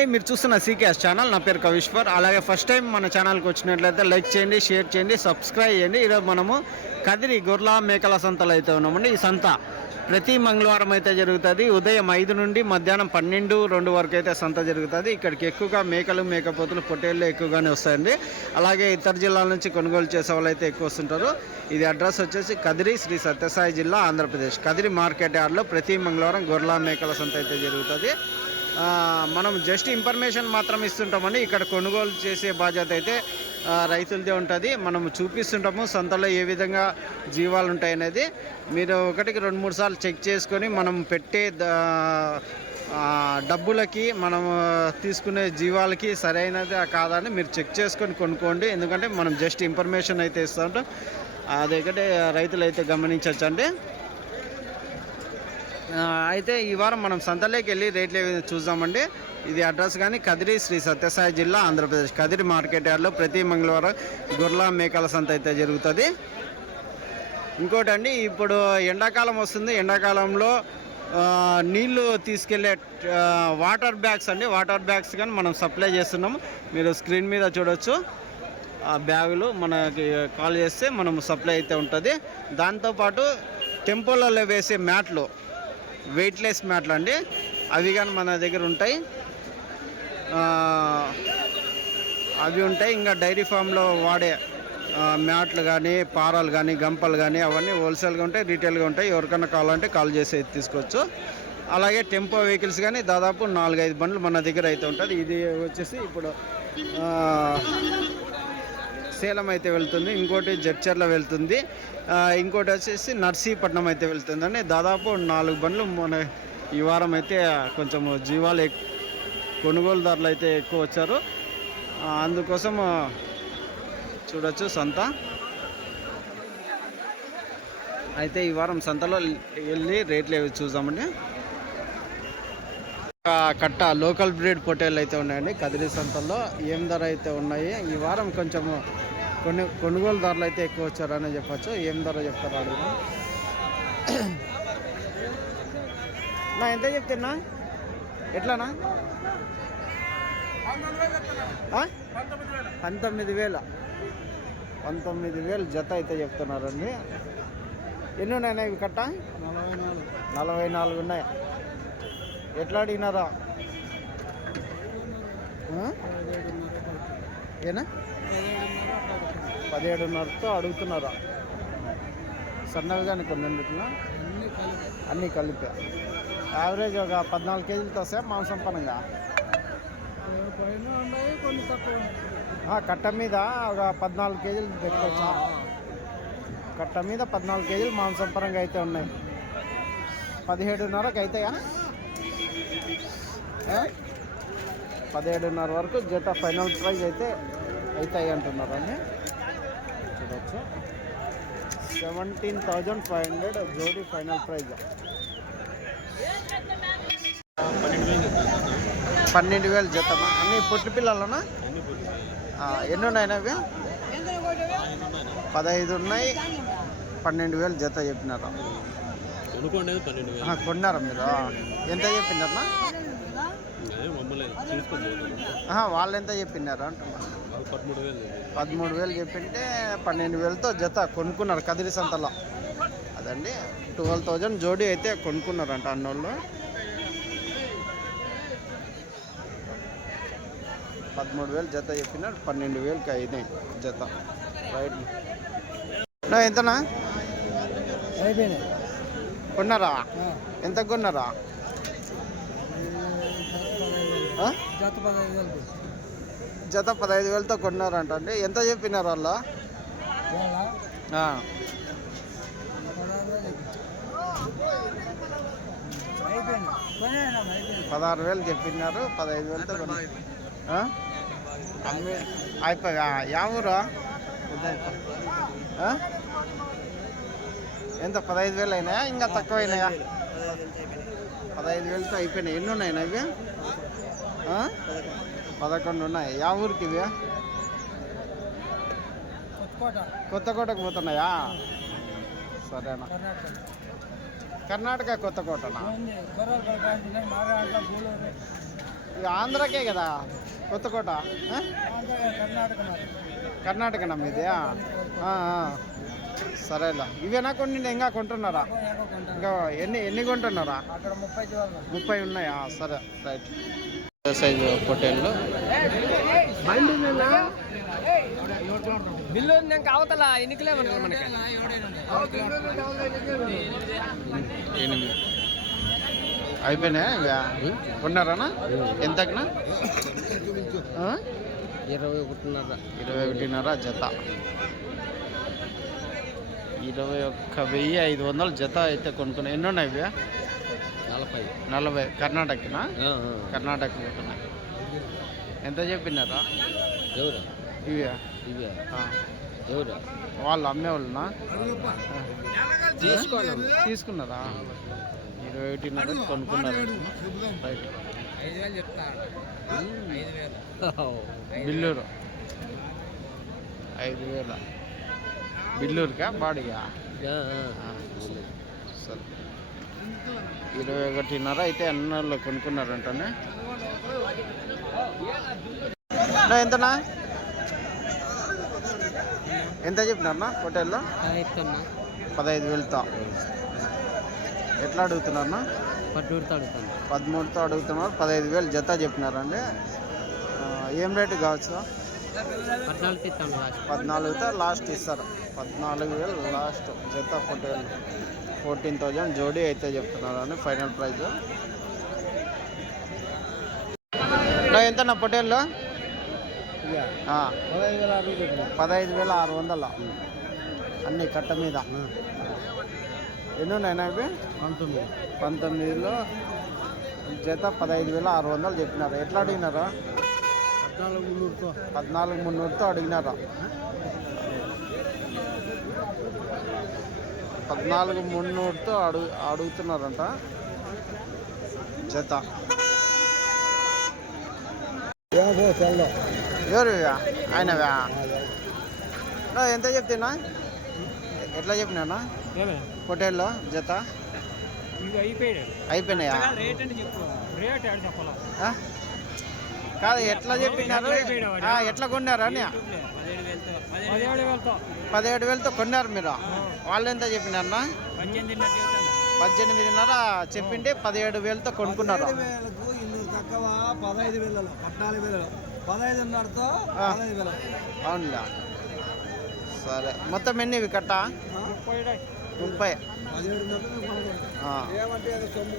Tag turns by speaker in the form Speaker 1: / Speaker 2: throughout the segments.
Speaker 1: అండి మీరు చూస్తున్న సీకేఎస్ ఛానల్ నా పేరు కవిశ్వర్. అలాగే ఫస్ట్ టైం మన ఛానల్కి వచ్చినట్లయితే లైక్ చేయండి షేర్ చేయండి సబ్స్క్రైబ్ చేయండి. ఈరోజు మనము కదిరి గొర్రెల మేకల సంతలో అయితే ఉన్నామండి. ఈ సంత ప్రతి మంగళవారం అయితే జరుగుతుంది. ఉదయం ఐదు నుండి మధ్యాహ్నం పన్నెండు రెండు వరకు అయితే సంత జరుగుతుంది. ఇక్కడికి ఎక్కువగా మేకలు మేకపోతులు పొట్టేళ్ళు ఎక్కువగానే వస్తాయండి. అలాగే ఇతర జిల్లాల నుంచి కొనుగోలు చేసే వాళ్ళు అయితే ఎక్కువ వస్తుంటారు. ఇది అడ్రస్ వచ్చేసి కదిరి శ్రీ సత్యసాయి జిల్లా ఆంధ్రప్రదేశ్. కదిరి మార్కెట్ యార్డ్లో ప్రతి మంగళవారం గొర్ల మేకల సంత అయితే జరుగుతుంది. మనం జస్ట్ ఇన్ఫర్మేషన్ మాత్రం ఇస్తుంటామండి. ఇక్కడ కొనుగోలు చేసే బాధ్యత అయితే రైతులదే ఉంటుంది. మనం చూపిస్తుంటాము సంతలో ఏ విధంగా జీవాలు ఉంటాయి అనేది. మీరు ఒకటికి రెండు మూడు సార్లు చెక్ చేసుకొని మనం పెట్టే డబ్బులకి మనం తీసుకునే జీవాలకి సరైనది కాదని మీరు చెక్ చేసుకొని కొనుక్కోండి. ఎందుకంటే మనం జస్ట్ ఇన్ఫర్మేషన్ అయితే ఇస్తుంటాం అదొకటి రైతులు అయితే గమనించవచ్చండి అయితే ఈ వారం మనం సంతలోకి వెళ్ళి రేట్లు ఏ చూద్దామండి? ఇది అడ్రస్ కానీ కదిరి శ్రీ సత్యసాయి జిల్లా ఆంధ్రప్రదేశ్. కదిరి మార్కెట్ యార్డ్లో ప్రతి మంగళవారం గొర్రెల మేకల సంత అయితే జరుగుతుంది. ఇంకోటి అండి ఇప్పుడు ఎండాకాలం వస్తుంది. ఎండాకాలంలో నీళ్ళు నీళ్ళు తీసుకెళ్ళే వాటర్ బ్యాగ్స్ అండి. వాటర్ బ్యాగ్స్ కానీ మనం సప్లై చేస్తున్నాము. మీరు స్క్రీన్ మీద చూడొచ్చు. ఆ బ్యాగులు మనకి కాల్ చేస్తే మనం సప్లై అయితే ఉంటుంది. దాంతోపాటు టెంపోలలో వేసే మ్యాట్లు. వెయిట్లెస్ మ్యాట్లు అండి. అవి కానీ మన దగ్గర ఉంటాయి. అవి ఉంటాయి. ఇంకా డైరీ ఫామ్లో వాడే మ్యాట్లు కానీ పారాలు కానీ గంపలు కానీ అవన్నీ హోల్సేల్గా ఉంటాయి రీటైల్గా ఉంటాయి. ఎవరికైనా కావాలంటే కాల్ చేసి తీసుకోవచ్చు. అలాగే టెంపో వెహికల్స్ కానీ దాదాపు నాలుగైదు బండ్లు మన దగ్గర అయితే ఉంటుంది. ఇది వచ్చేసి ఇప్పుడు సేలం అయితే వెళ్తుంది ఇంకోటి జడ్చర్ల వెళ్తుంది. ఇంకోటి వచ్చేసి నర్సీపట్నం అయితే వెళ్తుందండి. దాదాపు నాలుగు బండ్లు మన ఈ వారం అయితే కొంచెం జీవాలు కొనుగోలుదారులు అయితే ఎక్కువ వచ్చారు. అందుకోసం చూడొచ్చు సంత. అయితే ఈ వారం సంతలో వెళ్ళి రేట్లు ఏవి చూద్దామండి? కట్ట లోకల్ బ్రీడ్ పొటేలు అయితే ఉన్నాయండి. కదిరి సంతల్లో ఏం ధర అయితే ఉన్నాయి? ఈ వారం కొంచెం కొన్ని కొనుగోలుదారులు అయితే ఎక్కువ వచ్చారని చెప్పొచ్చు. ఏం ధర చెప్తారు అడుగు నా ఎంత చెప్తున్నా? ఎట్లానా? పంతొమ్మిది వేల. పంతొమ్మిది వేలు జత అయితే చెప్తున్నారండి. ఎన్ని ఉన్నాయన్నా ఇవి కట్ట?
Speaker 2: నలభై నాలుగు.
Speaker 1: నలభై నాలుగు ఉన్నాయి? ఎట్లా అడిగినారా ఏనా? పదిహేడున్నరతో అడుగుతున్నారా? సన్నగా కానీ కొన్ని
Speaker 2: అన్నీ కలిపి.
Speaker 1: యావరేజ్ ఒక పద్నాలుగు కేజీలతో వస్తాయి మాంసం పనంగా? కట్ట మీద ఒక పద్నాలుగు కేజీలు తెచ్చుకోవచ్చా కట్ట మీద పద్నాలుగు కేజీలు మాంసం పరంగా అయితే ఉన్నాయి. పదిహేడున్నరకు అవుతాయా పదిహేడున్నర వరకు జత ఫైనల్ ప్రైజ్ అయితే అవుతాయి అంటున్నారు అండి. చూడవచ్చు సెవెంటీన్ థౌజండ్ ఫైవ్ హండ్రెడ్ జోడీ ఫైనల్ ప్రైజ్. పన్నెండు వేలు జతమా? అన్ని పొట్టి పిల్లలనా? ఎన్ని ఉన్నాయినా అవి పదహైదు ఉన్నాయి. పన్నెండు వేలు జత చెప్పినారు.
Speaker 3: పన్నెండు వేలు.
Speaker 1: కొన్నారా మీరు? ఎంత ఆహా, వాళ్ళు ఎంత చెప్పినారు అంటున్నా?
Speaker 3: పదమూడు వేలు
Speaker 1: పదమూడు వేలు చెప్పింటే పన్నెండు వేలతో జత కొనుక్కున్నారు కదిరి సంతలో. అదండి ట్వెల్వ్ థౌజండ్ జోడీ అయితే కొనుక్కున్నారంట అన్నోళ్ళు. పదమూడు వేలు జత చెప్పినారు పన్నెండు వేలకి అయినాయి జత. రైట్. ఎంతనా?
Speaker 2: అయిపోయినాయి.
Speaker 1: కొన్నారా. ఎంత కొన్నారా?
Speaker 2: జత పదహైదు
Speaker 1: వేలతో కొన్నారంట అండి. ఎంత చెప్పినారు వాళ్ళు.
Speaker 2: పదహారు వేలు
Speaker 1: చెప్పినారు. పదహైదు వేలతో అయిపోయా? యా ఊరు? ఆ? ఎంత పదహైదు వేలు అయినాయా ఇంకా తక్కువ అయినాయా పదహైదు వేలతో అయిపోయినాయి. ఎన్ని ఉన్నాయి ఇవి? పదకొండు ఉన్నాయి. యా ఊరికి ఇవి?
Speaker 2: కొత్తకోట.
Speaker 1: కొత్తకోటకు పోతున్నాయా? సరేనా.
Speaker 2: కర్ణాటక.
Speaker 1: కర్ణాటక కొత్తకోటనా? ఇవి ఆంధ్రాకే కదా? కొత్తకోట కర్ణాటకనా మీది. సరేలా. ఇవేనా కొన్ని ఇంకా కొంటున్నారా? ఇంకా ఎన్ని ఎన్ని కొంటున్నారా?
Speaker 2: అక్కడ ముప్పై
Speaker 1: ఉన్నాయా? సరే రైట్. సైజు పొట్టేళ్ళు.
Speaker 2: బిల్లు అవతల ఎన్ని కిలోమీటర్లు మనకి
Speaker 1: ఎనిమిది. అయిపోయినాయా ఇక కొన్నారానా? ఎంతకునా ఆ?
Speaker 2: ఇరవై ఒకటిన్నర.
Speaker 1: ఇరవై ఒకటిన్నర జత. ఇరవై ఒక్క వెయ్యి ఐదు వందలు జత అయితే కొనుక్కున్నా ఎన్ని ఉన్నాయి ఇవి?
Speaker 3: నలభై.
Speaker 1: నలభై. కర్ణాటకనా? కర్ణాటక ఎంత చెప్పినారా?
Speaker 3: ఎవరా?
Speaker 1: ఇవి?
Speaker 3: ఇవి.
Speaker 1: ఆ.
Speaker 3: ఎవరా?
Speaker 1: వాళ్ళు అమ్మేవాళ్ళనా? తీసుకున్నారా? ఇరవై ఒకటిన్నర కొనుక్కున్నారు. రైట్.
Speaker 2: వేలు.
Speaker 1: బిల్లూరు. ఐదు వేల. బిల్లూరుకా? బాడిగా సరే. ఇరవై ఒకటిన్నర అయితే అన్నోళ్ళు కొనుక్కున్నారంటనే. నా ఎంతనా ఎంత చెప్పినారన్నా హోటల్లో? పదహైదు వేలతో. ఎట్లా అడుగుతున్నారన్నా
Speaker 2: పట్టూరుతో అడుగుతాను.
Speaker 1: పదమూడుతో అడుగుతున్నారు పదహైదు వేలు జత చెప్పినారండి. ఏం రేటు కావచ్చు? పద్నాలుగుతో లాస్ట్. ఇస్తారు పద్నాలుగు వేలు లాస్ట్. జత పొట్టేలు ఫోర్టీన్ థౌజండ్. జోడీ అయితే చెప్తున్నారని ఫైనల్ ప్రైజ్. ఎంత నా ఆ,
Speaker 2: పదహైదు వేల అడుగు
Speaker 1: పదహైదు వేల ఆరు వందల? అన్ని కట్ట మీద. ఎన్ని ఉన్నాయినా ఇవి?
Speaker 2: పంతొమ్మిది.
Speaker 1: పంతొమ్మిదిలో జత పదహైదు వేల ఆరు వందలు చెప్పినారు. ఎట్లా అడిగినారు?
Speaker 2: పద్నాలుగు మున్నూరుతో
Speaker 1: పద్నాలుగు మున్నూరుతో అడిగినారు? పద్నాలుగు మున్నూరుతో అడుగు అడుగుతున్నారంట. జత. ఎవరు ఇవి? ఆయనవా? నా ఎంత చెప్తున్నా? ఎట్లా చెప్పినా హోటల్లో జత? అయిపోయినాయా. కాదు ఎట్లా చెప్పినారు? ఆ, ఎట్లా కొన్నారా అని?
Speaker 2: పదిహేడు వేలతో.
Speaker 1: కొన్నారు మీరు? వాళ్ళు ఎంత చెప్పినారన్నా?
Speaker 2: పద్దెనిమిది
Speaker 1: పద్దెనిమిదిన్నర చెప్పిండి పదిహేడు వేలతో కొనుక్కున్నారు.
Speaker 2: తక్కువ పదహైదు వేలలో పద్నాలుగు వేలలో. పదహైదున్నరతో. పదహైదు వేలు.
Speaker 1: అవునులే. సరే. మొత్తం ఎన్ని ఇవి కట్ట? ముప్పై.
Speaker 2: ఏమంటే సొమ్ము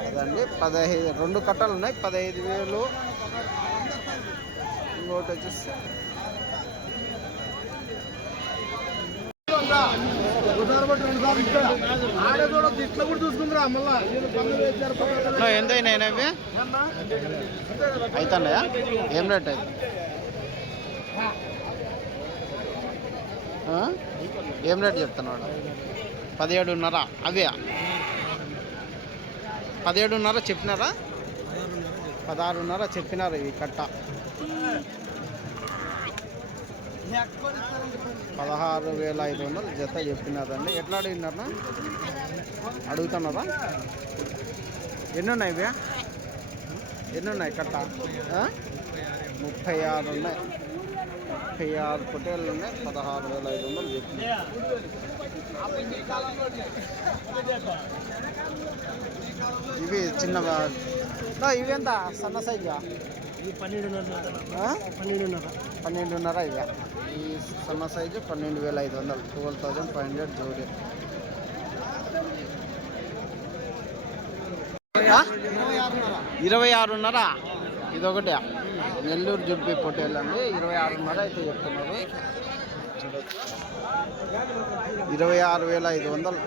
Speaker 1: అదండి పదహైదు రెండు కట్టలు ఉన్నాయి. పదహైదు వేలు. ఇంకోటి వచ్చేసి నా ఎంత అయినాయి అవుతున్నాయా ఏం రేట్ అయితే ఏం రేట్ చెప్తున్నాడు? పదిహేడున్నర. అవే పదిహేడున్నర చెప్పినారా? పదహారున్నర చెప్పినారు ఈ కట్ట. పదహారు వేల ఐదు వందలు జత చెప్పినారండి. ఎట్లా అడిగినారా? అడుగుతున్నారా? ఎన్ని ఉన్నాయి ఇవి? ఎన్ని ఉన్నాయి కట్ట ముప్పై ఆరు ఉన్నాయి. ఆరు పొటేళ్ళు ఉన్నాయి పదహారు వేల ఐదు వందలు చెప్పినారు ఇవి చిన్న ఇవి ఎంత? సన్న సైజా?
Speaker 2: పన్నెండున్నర? పన్నెండున్నర.
Speaker 1: ఇవి? ఈ సన్న సైజు పన్నెండు వేల ఐదు వందలు. ట్వెల్వ్ థౌజండ్ ఫైవ్ హండ్రెడ్ జోడి? ఇరవై ఆరున్నర. ఇదొకటి. నెల్లూరు జుడిపి పొటేల్ అండి. ఇరవై ఆరున్నర అయితే చెప్తున్నారు. ఇరవై ఆరు వేల ఐదు వందలు.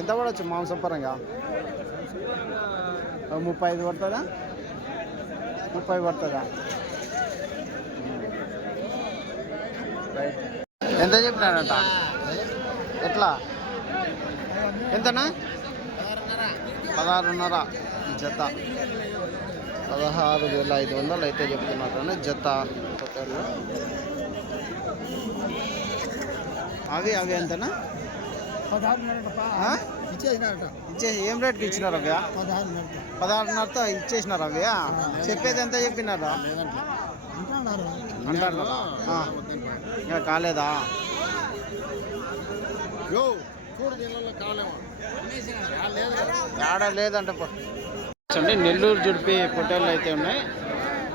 Speaker 1: ఎంత పడవచ్చు మాంసపరంగా? ముప్పై ఐదు పడుతుందా? ముప్పై పడుతుందా? ఎంత చెప్పినాడంట ఎట్లా? ఎంతనా? పదహారున్నర. జత. పదహారు వేల ఐదు వందలు అయితే చెప్తున్నారు జత హోటల్లో అవి అవి ఎంతనా ఇచ్చేసి ఏం రేట్కి ఇచ్చినారు అవ్యా?
Speaker 2: పదహారున్నరతో
Speaker 1: ఇచ్చేసినారు అవ్యా? చెప్పేది ఎంత చెప్పినారు? అంటారు ఇంకా కాలేదా? ఏడ లేదంట. చూడండి నెల్లూరు జుడిపి పొట్టేళ్ళు అయితే ఉన్నాయి.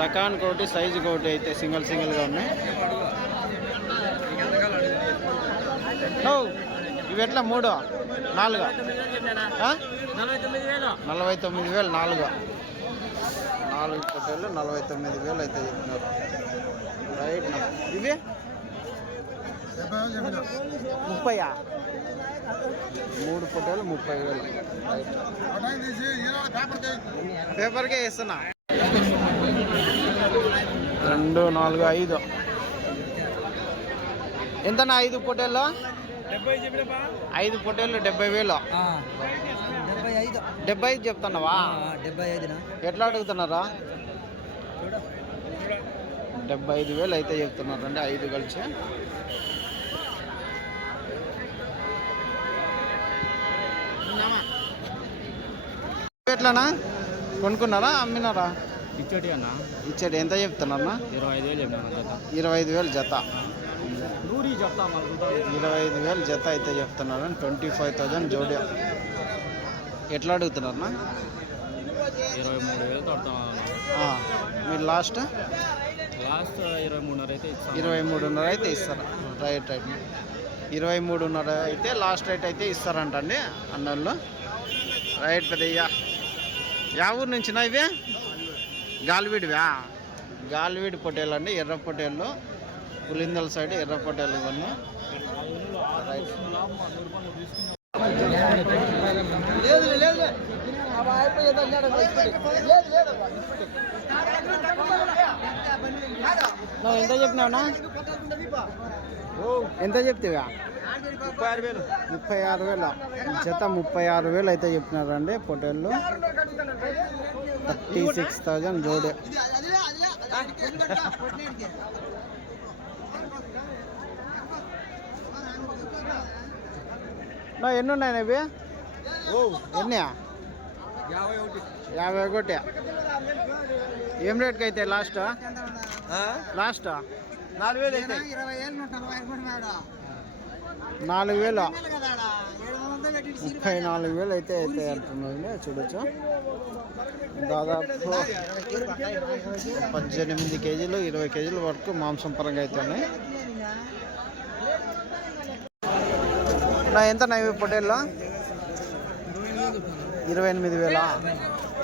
Speaker 1: రకాన్ కోటి సైజు కోటి అయితే సింగిల్ సింగిల్గా ఉన్నాయి. ఇవి ఎట్లా? మూడో? నాలుగు? నలభై తొమ్మిది వేలు నాలుగు. నాలుగు పొట్టేళ్ళు నలభై తొమ్మిది వేలు అయితే చెప్తున్నారు రైట్ ఇవి? ముప్పయా? మూడు పొట్టేలు ముప్పై వేలు. పేపర్కే ఇస్తున్నా రెండు నాలుగు ఐదు. ఎంతనా ఐదు పొట్టేళ్ళు? ఐదు పొట్టేళ్ళు డెబ్బై వేలు.
Speaker 2: డెబ్బై ఐదు.
Speaker 1: చెప్తున్నావా?
Speaker 2: డెబ్బై
Speaker 1: ఎట్లా అడుగుతున్నారా? డెబ్బై ఐదు వేలు అయితే చెప్తున్నారు. అంటే ఐదు కలిసి ఎట్లానా? కొనుక్కున్నారా? అమ్మినారా?
Speaker 3: ఇచ్చోటి అన్న
Speaker 1: ఇచ్చేటి ఎంత చెప్తున్నారా
Speaker 3: ఇరవై ఐదు వేలు
Speaker 1: ఇరవై ఐదు వేలు జత. ఇరవై ఐదు వేలు జత అయితే చెప్తున్నారు. ట్వంటీ ఫైవ్ థౌజండ్ జోడి ఎట్లా అడుగుతున్నారన్నా?
Speaker 3: ఇరవై మూడు వేలు
Speaker 1: మీరు లాస్ట్?
Speaker 3: లాస్ట్ ఇరవై మూడున్నర అయితే
Speaker 1: ఇరవై మూడున్నర అయితే ఇస్తారు. Right right. ఇరవై మూడున్నర అయితే లాస్ట్ రేట్ అయితే ఇస్తారంటండి అన్నోళ్ళు రైట్ పెద్దయ్యా. యా ఊరు నుంచినా ఇవి? గాలివీడివా? గాలివీడి పొట్టేలు అండి ఎర్ర పొట్టేళ్ళు పులిందల సైడ్ ఎర్ర పొట్టేలు ఇవన్నీ. రైట్. లేదు లేదు ఎంత చెప్పినావునా? ఎంత చెప్తావా
Speaker 2: ముప్పై ఆరు వేలు.
Speaker 1: జత ముప్పై ఆరు వేలు అయితే చెప్పినారండి పొటేళ్ళు. థర్టీ సిక్స్ థౌజండ్ జోడే. ఎన్ని ఉన్నాయి ఇవి ఎన్ని
Speaker 2: యాభై ఒకటి.
Speaker 1: యాభై ఒకటి ఏం రేట్కి అయితే లాస్ట్? లాస్ట్?
Speaker 2: నాలుగు వేలు
Speaker 4: ఇరవై ఏళ్ళు
Speaker 1: నాలుగు ముప్పై నాలుగు వేలు అయితే అయితే అంటున్నారండి చూడొచ్చు. దాదాపు పద్దెనిమిది కేజీలు ఇరవై కేజీల వరకు మాంసం పరంగా అయితే ఉన్నాయి. నా ఎంత నా ఇవి పొట్టేళ్ళు? ఇరవై ఎనిమిది వేల?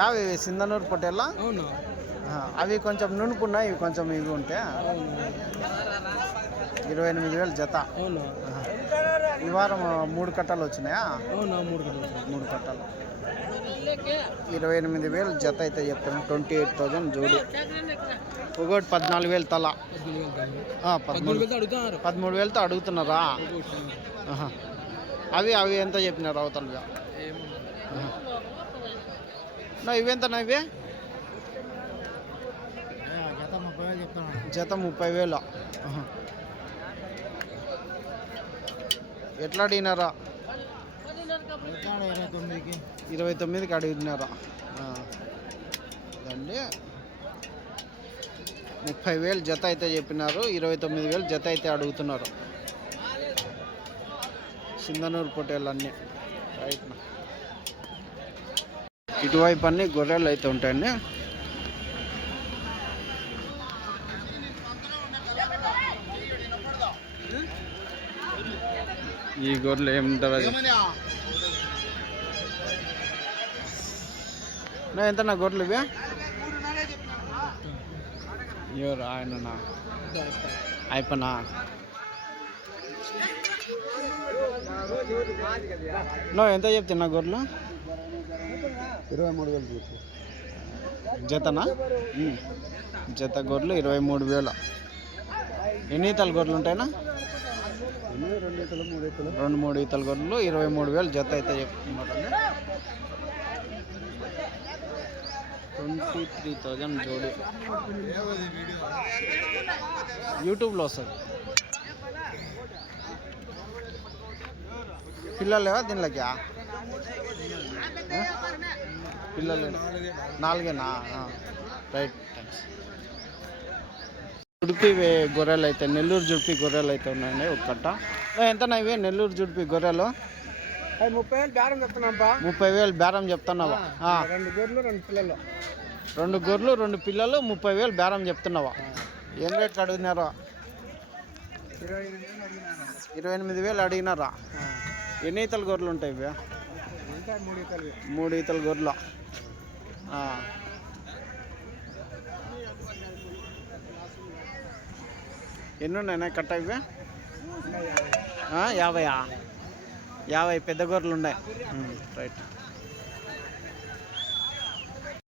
Speaker 1: యాభై సింధనూరు పొట్టేళ్ళ?
Speaker 2: అవును.
Speaker 1: అవి కొంచెం నునుపు ఉన్నాయి ఇవి కొంచెం ఇవి ఉంటే ఇరవై ఎనిమిది వేలు జత. ఈ వారం మూడు కట్టలు వచ్చినాయా?
Speaker 2: మూడు
Speaker 1: కట్టలు ఇరవై ఎనిమిది వేలు జత అయితే చెప్తాను ట్వంటీ ఎయిట్ థౌజండ్ జోడి. ఒకటి పద్నాలుగు వేలు తల. పదమూడు. పదమూడు వేలతో అడుగుతున్నారా. అవి అవి ఎంత చెప్పినారు అవతలవి? ఆహా. నా ఇవెంత నా ఇవి
Speaker 2: జత ముప్పై వేలు చెప్తాను
Speaker 1: జత ముప్పై వేల ఎట్లా అడిగినారా?
Speaker 2: ఇరవై తొమ్మిదికి
Speaker 1: అడిగినారా అండి ముప్పై వేలు జత అయితే చెప్పినారు ఇరవై తొమ్మిది వేలు జత అయితే అడుగుతున్నారు. సింధనూరు పొట్టేళ్ళు అన్నీ రైట్. ఇటువైపు అన్ని గొర్రెలు అయితే ఉంటాయండి. ఈ గొర్రెలు ఏముంటారు అది? నా ఎంత నా గొర్రెలు ఇవి ఎవరు? ఆయననా? అయిపోనా? నో ఎంత చెప్తున్నా గొర్రెలు?
Speaker 2: ఇరవై మూడు వేలు చెప్పు.
Speaker 1: జతనా. జత గొర్రెలు ఇరవై మూడు వేలు. ఎన్ని ఈతల గొర్రెలు ఉంటాయినా
Speaker 2: రెండు మూడు
Speaker 1: ఈతల గొర్రెలు ఇరవై మూడు వేలు జత అయితే చెప్తున్నారండి. ట్వంటీ త్రీ థౌజండ్ జోడి. యూట్యూబ్లో వస్తుంది. పిల్లలు లేవా దీనిలోకి? పిల్లలు నాలుగేనా? రైట్. జుడిపి గొర్రెలు అయితే నెల్లూరు జుడిపి గొర్రెలు అయితే ఉన్నాయండి ఒక కట్ట. ఏ, ఎంతనా ఇవి? నెల్లూరు జుడిపి గొర్రెలు.
Speaker 2: ముప్పై వేలు బేరం చెప్తున్నాంపా
Speaker 1: ముప్పై వేలు బేరం చెప్తున్నావా.
Speaker 2: రెండు గొర్రెలు రెండు పిల్లలు.
Speaker 1: రెండు గొర్రెలు రెండు పిల్లలు ముప్పై వేలు బేరం చెప్తున్నావా? ఏం రేట్లు అడిగినారో?
Speaker 2: ఇరవై ఎనిమిది వేలు
Speaker 1: అడిగినారా? ఎన్ని ఈతల గొర్రెలు ఉంటాయి ఇవి?
Speaker 2: మూడు
Speaker 1: ఈతల. గొర్రెలు. ఎన్నున్నాయినా ఎన్ని ఉన్నాయినా కట్ట ఇవి యాభైయా? యాభై పెద్ద గొర్రెలు ఉన్నాయి. రైట్.